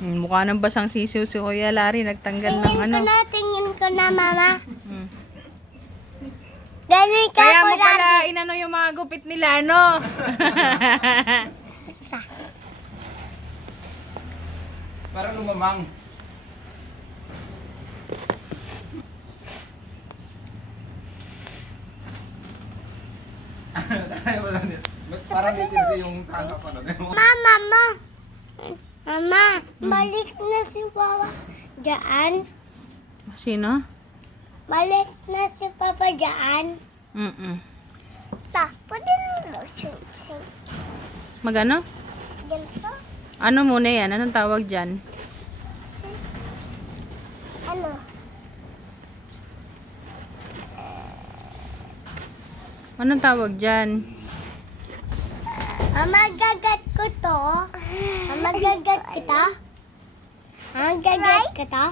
Mukha nang basang sisiw si Kuya Larry. Nagtanggal ng ano. Tingin ko na, mama. Hmm. Ganun ka Kaya ko mo lang. pala inano yung mga gupit nila, ano? Isa. Parang lumamang. Parang litin yung tanga pa nun. Mama, Mama, balik na si Papa dyan. Sino? Balik na si Papa dyan. Pwede mo sing. Magano? Ganito? Ano muna yan? Anong tawag dyan? Ano? Anong tawag dyan? Magagat ko to. Magagat kita. Magagat kita.